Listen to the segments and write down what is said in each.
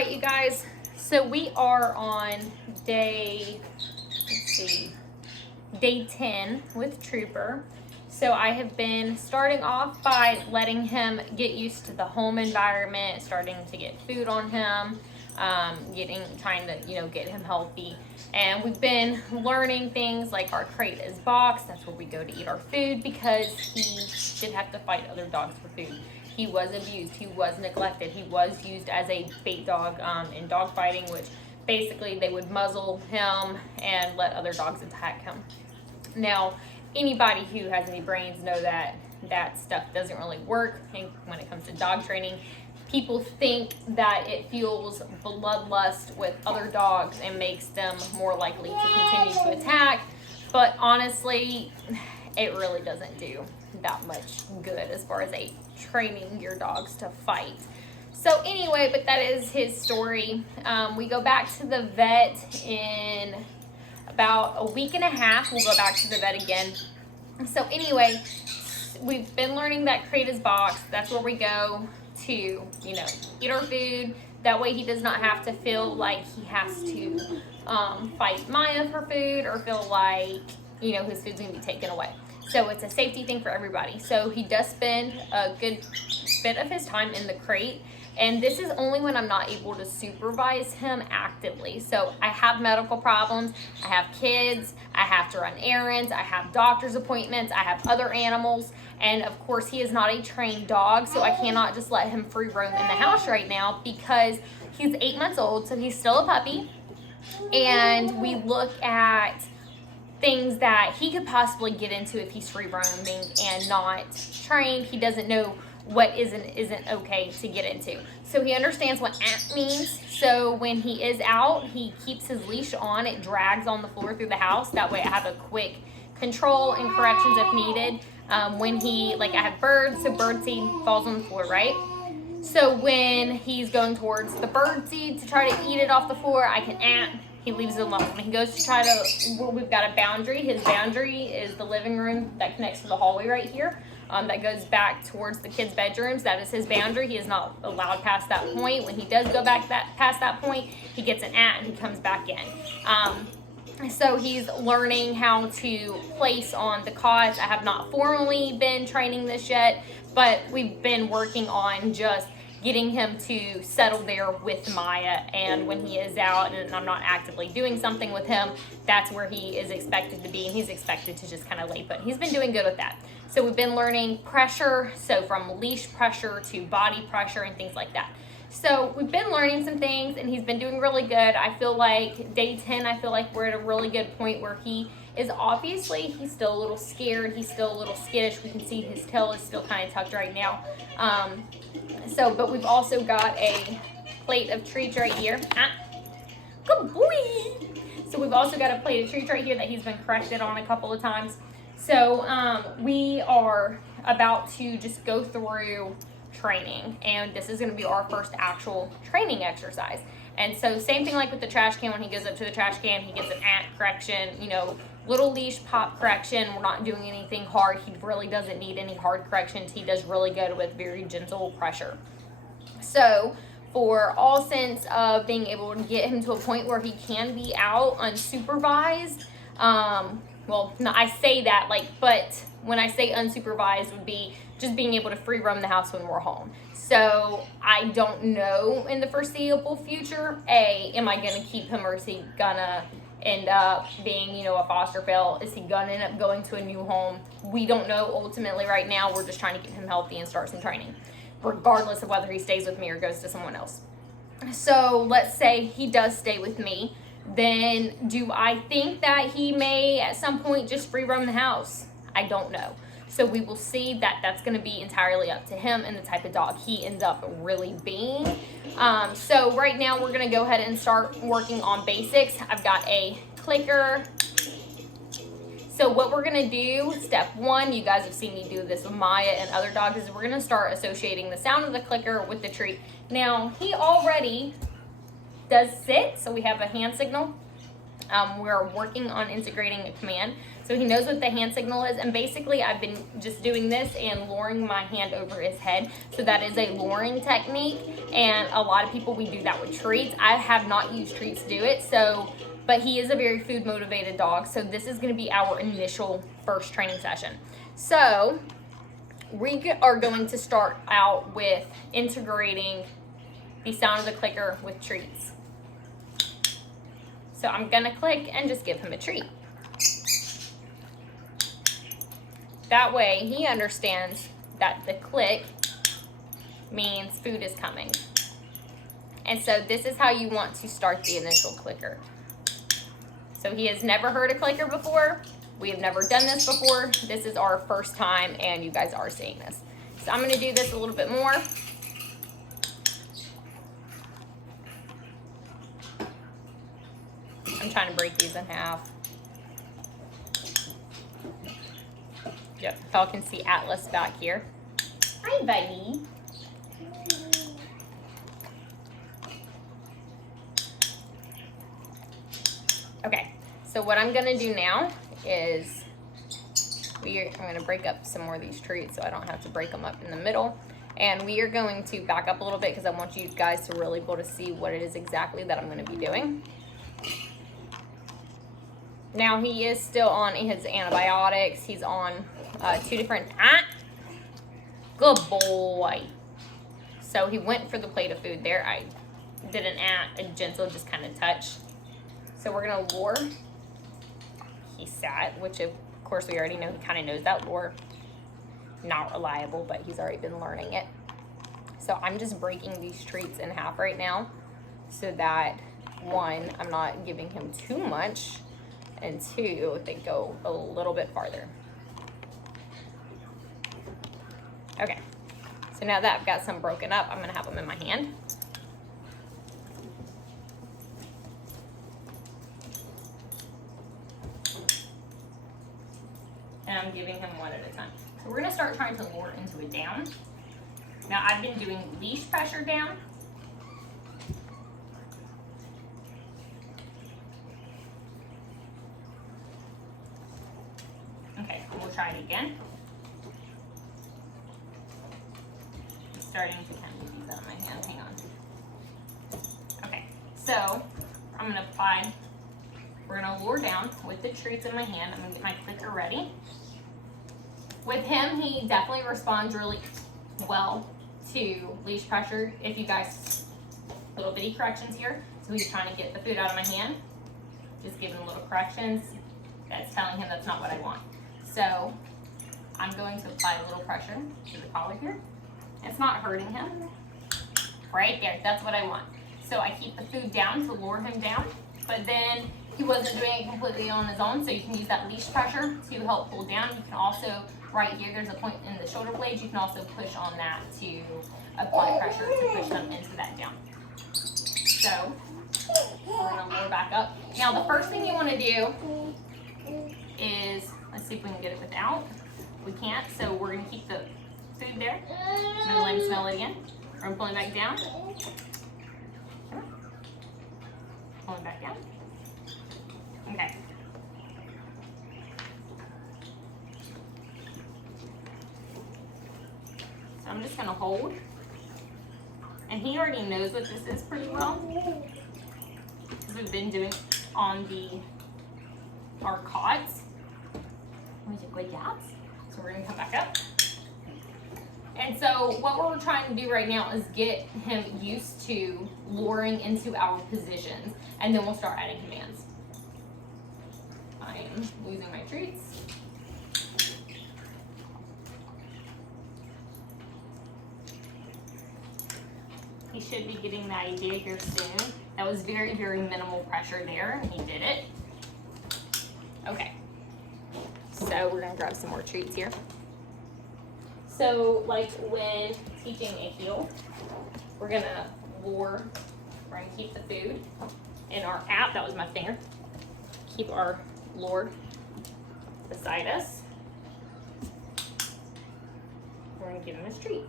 right, you guys, so we are on day 10 with Trooper. So I have been starting off by letting him get used to the home environment, starting to get food on him, trying to, get him healthy. And we've been learning things like our crate is boxed. That's where we go to eat our food because he did have to fight other dogs for food. He was abused. He was neglected. He was used as a bait dog in dog fighting, which basically they would muzzle him and let other dogs attack him. Now, anybody who has any brains know that that stuff doesn't really work when it comes to dog training. People think that it fuels bloodlust with other dogs and makes them more likely to continue to attack, but honestly, it really doesn't do that much good as far as training your dogs to fight. So anyway, but that is his story. We go back to the vet in about a week and a half. We'll go back to the vet again. So anyway, we've been learning that crate is boxed. That's where we go to, eat our food. That way he does not have to feel like he has to fight Maya for food or feel like, his food's gonna be taken away. So it's a safety thing for everybody. So he does spend a good bit of his time in the crate. And this is only when I'm not able to supervise him actively. So I have medical problems, I have kids, I have to run errands, I have doctor's appointments, I have other animals. And of course he is not a trained dog, so I cannot just let him free roam in the house right now because he's 8 months old, so he's still a puppy. And we look at things that he could possibly get into if he's free roaming and not trained. He doesn't know what isn't okay to get into. So he understands what "ant" means. So when he is out, he keeps his leash on. It drags on the floor through the house. That way I have a quick control and corrections if needed. When I have birds, so bird seed falls on the floor, right? So when he's going towards the bird seed to try to eat it off the floor, I can "ant." He leaves it alone. When he goes to try to, we've got a boundary. His boundary is the living room that connects to the hallway right here. That goes back towards the kids' bedrooms. That is his boundary. He is not allowed past that point. When he does go back past that point, he gets an "ant" and he comes back in. So he's learning how to place on the cots. I have not formally been training this yet, but we've been working on just getting him to settle there with Maya. And when he is out and I'm not actively doing something with him, that's where he is expected to be, and he's expected to just kind of lay put. He's been doing good with that. So we've been learning pressure, so from leash pressure to body pressure and things like that. So we've been learning some things and he's been doing really good. I feel like day 10, I feel like we're at a really good point where he's still a little scared. He's still a little skittish. We can see his tail is still kind of tucked right now. But we've also got a plate of treats right here. Good boy. So we've also got a plate of treats right here that he's been corrected on a couple of times. So we are about to just go through training, and this is going to be our first actual training exercise. And so same thing like with the trash can. When he goes up to the trash can, he gets an "ant" correction, little leash pop correction. We're not doing anything hard. He really doesn't need any hard corrections. He does really good with very gentle pressure. So for all sense of being able to get him to a point where he can be out unsupervised, I say that but when I say unsupervised would be just being able to free roam the house when we're home. So I don't know in the foreseeable future, am I gonna keep him, or is he gonna end up being, a foster fail? Is he gonna end up going to a new home? We don't know ultimately right now. We're just trying to get him healthy and start some training, regardless of whether he stays with me or goes to someone else. So let's say he does stay with me. Then do I think that he may at some point just free roam the house? I don't know. So we will see. That's going to be entirely up to him and the type of dog he ends up really being. So right now we're going to go ahead and start working on basics. I've got a clicker. So what we're going to do, step 1, you guys have seen me do this with Maya and other dogs, is we're going to start associating the sound of the clicker with the treat. Now he already does sit, so we have a hand signal. We're working on integrating a command. So he knows what the hand signal is, and basically I've been just doing this and luring my hand over his head. So that is a luring technique, and a lot of people, we do that with treats. I have not used treats to do it, but he is a very food motivated dog, so this is gonna be our initial first training session. So we are going to start out with integrating the sound of the clicker with treats. So I'm gonna click and just give him a treat. That way he understands that the click means food is coming. And so this is how you want to start the initial clicker. So he has never heard a clicker before. We have never done this before. This is our first time, and you guys are seeing this. So I'm gonna do this a little bit more. I'm trying to break these in half. Yep, y'all can see Atlas back here. Hi, buddy. Okay, so what I'm gonna do now is I'm gonna break up some more of these treats so I don't have to break them up in the middle. And we are going to back up a little bit because I want you guys to really be able to see what it is exactly that I'm gonna be doing. Now he is still on his antibiotics. He's on 2 different, good boy. So he went for the plate of food there. I did a gentle, just kind of touch. So we're gonna lure. He sat, which of course we already know, he kind of knows that lure. Not reliable, but he's already been learning it. So I'm just breaking these treats in half right now so that 1, I'm not giving him too much, and 2, they go a little bit farther. Okay, so now that I've got some broken up, I'm gonna have them in my hand. And I'm giving him 1 at a time. So we're gonna start trying to lure into a down. Now I've been doing leash pressure down. Okay, we'll try it again. I'm starting to kind of get these out of my hand, hang on. Okay, so I'm gonna apply, we're gonna lure down with the treats in my hand. I'm gonna get my clicker ready. With him, he definitely responds really well to leash pressure. If you guys, little bitty corrections here. So he's trying to get the food out of my hand. Just giving him little corrections. That's telling him that's not what I want. So I'm going to apply a little pressure to the collar here. It's not hurting him. Right there, that's what I want. So I keep the food down to lure him down, but then he wasn't doing it completely on his own, so you can use that leash pressure to help pull down. You can also, right here, there's a point in the shoulder blades, you can also push on that to apply pressure to push them into that down. So we're gonna lure back up. Now the first thing you wanna do is, let's see if we can get it without. We can't, so we're gonna keep the food there. I'm gonna let him smell it again. We're gonna pull him back down. Pull him back down. Okay. So I'm just gonna hold. And he already knows what this is pretty well, because we've been doing on our cots. So we're gonna come back up. And so what we're trying to do right now is get him used to luring into our positions, and then we'll start adding commands. I'm losing my treats. He should be getting the idea here soon. That was very, very minimal pressure there, and he did it. Okay, so we're gonna grab some more treats here. So like when teaching a heel, we're gonna lure, we're gonna keep the food in our app, that was my finger, keep our lure beside us. We're gonna give him his treat.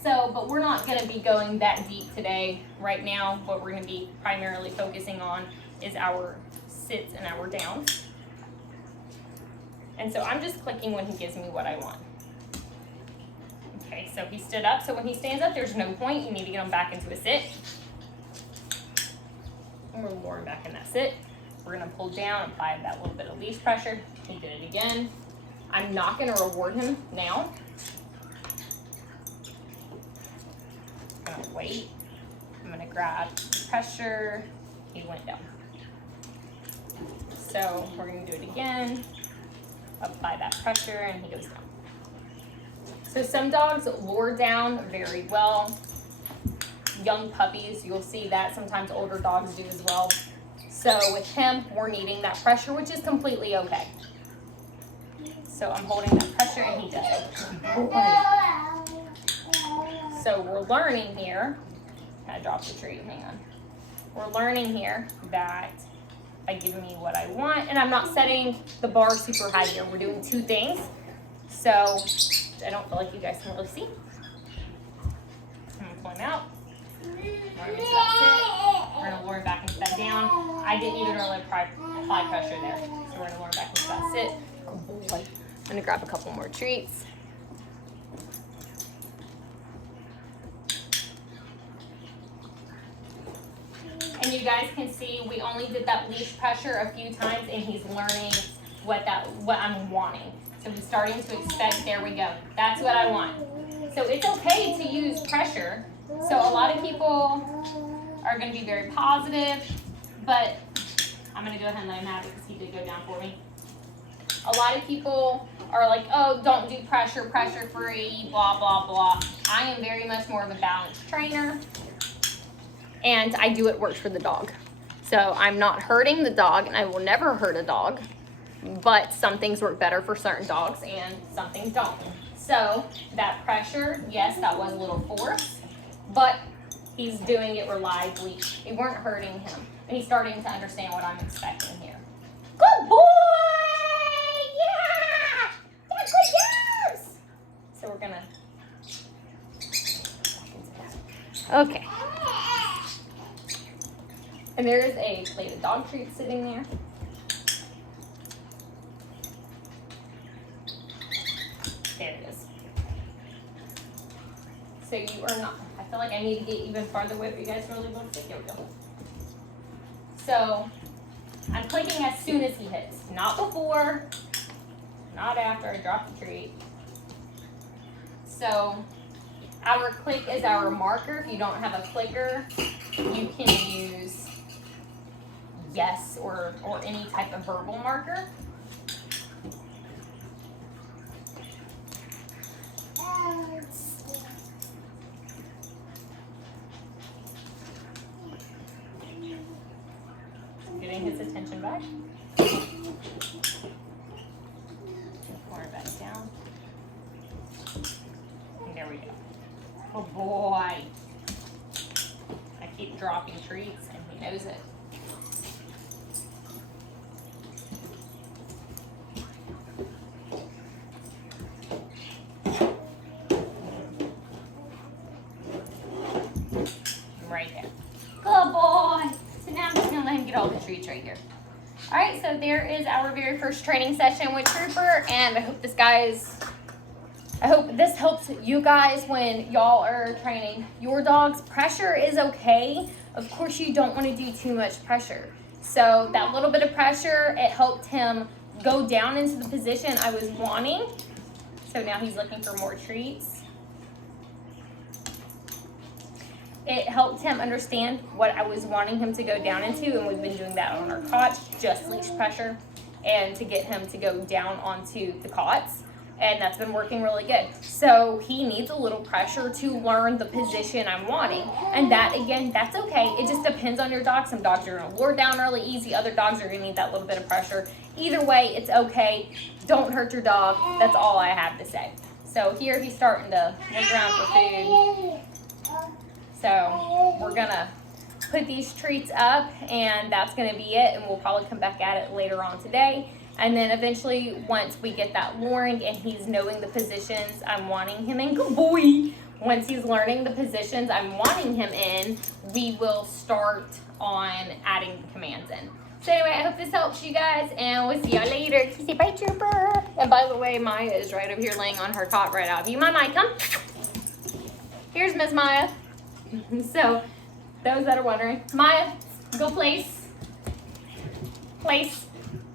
So, but we're not gonna be going that deep today. Right now, what we're gonna be primarily focusing on is our sits and our downs. And so I'm just clicking when he gives me what I want. Okay, so he stood up. So when he stands up, there's no point. You need to get him back into a sit. And we're lowering back in that sit. We're gonna pull down, apply that little bit of leash pressure. He did it again. I'm not gonna reward him now. I'm gonna wait. I'm gonna grab pressure. He went down. So we're gonna do it again. Apply that pressure and he goes down. So some dogs lure down very well. Young puppies, you'll see that. Sometimes older dogs do as well. So with him, we're needing that pressure, which is completely okay. So I'm holding that pressure and he does it. So we're learning here. I dropped the treat, hang on. We're learning here that by giving me what I want, and I'm not setting the bar super high here. We're doing two things. So I don't feel like you guys can really see. I'm gonna pull him out. We're gonna lure him back into that down. I didn't even really apply pressure there. So we're gonna lure him back into that sit. Oh boy. I'm gonna grab a couple more treats. And you guys can see we only did that leash pressure a few times and he's learning what I'm wanting. So he's starting to expect, there we go. That's what I want. So it's okay to use pressure. So a lot of people are going to be very positive, but I'm going to go ahead and let him have it because he did go down for me. A lot of people are like, oh, don't do pressure, pressure free, blah, blah, blah. I am very much more of a balanced trainer, and I do what works for the dog. So I'm not hurting the dog, and I will never hurt a dog, but some things work better for certain dogs and some things don't. So that pressure, yes, that was a little force, but he's doing it reliably. We weren't hurting him. And he's starting to understand what I'm expecting here. Good boy! Yeah! That's good jobs! So we're gonna... Okay. And there is a plate of dog treats sitting there. There it is. So you are not, I feel like I need to get even farther away, but you guys really want to sit. Here we go. So I'm clicking as soon as he hits, not before, not after I drop the treat. So our click is our marker. If you don't have a clicker, you can use yes or any type of verbal marker. Getting his attention back. Pour it back down. And there we go. Oh boy. I keep dropping treats and he knows it. Right there. Good boy. So now I'm just gonna let him get all the treats right here. All right, so there is our very first training session with Trooper, and I hope this helps you guys when y'all are training your dogs. Pressure is okay. Of course, you don't want to do too much pressure. So that little bit of pressure, it helped him go down into the position I was wanting. So now he's looking for more treats. It helped him understand what I was wanting him to go down into, and we've been doing that on our cots, just leash pressure, and to get him to go down onto the cots, and that's been working really good. So he needs a little pressure to learn the position I'm wanting, and that, again, that's okay. It just depends on your dog. Some dogs are going to lure down really easy. Other dogs are going to need that little bit of pressure. Either way, it's okay. Don't hurt your dog. That's all I have to say. So here he's starting to look around for food. So we're gonna put these treats up, and that's gonna be it, and we'll probably come back at it later on today. And then eventually, once we get that luring and he's knowing the positions I'm wanting him in, good boy, once he's learning the positions I'm wanting him in, we will start on adding the commands in. So anyway, I hope this helps you guys, and we'll see y'all later. Say bye, Trooper. And by the way, Maya is right over here laying on her cot right out of you. My Maya, come. Here's Miss Maya. So, those that are wondering, Maya, go place. Place.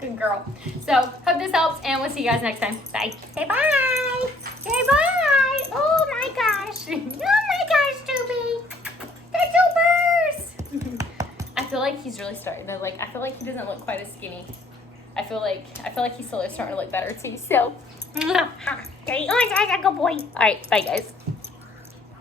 Good girl. So, hope this helps, and we'll see you guys next time. Bye. Say bye. Say bye. Oh my gosh. Oh my gosh, Toby. The Toopers. I feel like he's really starting to I feel like he doesn't look quite as skinny. I feel like he's slowly starting to look better too. So, okay, oh, that's a good boy. All right, bye guys.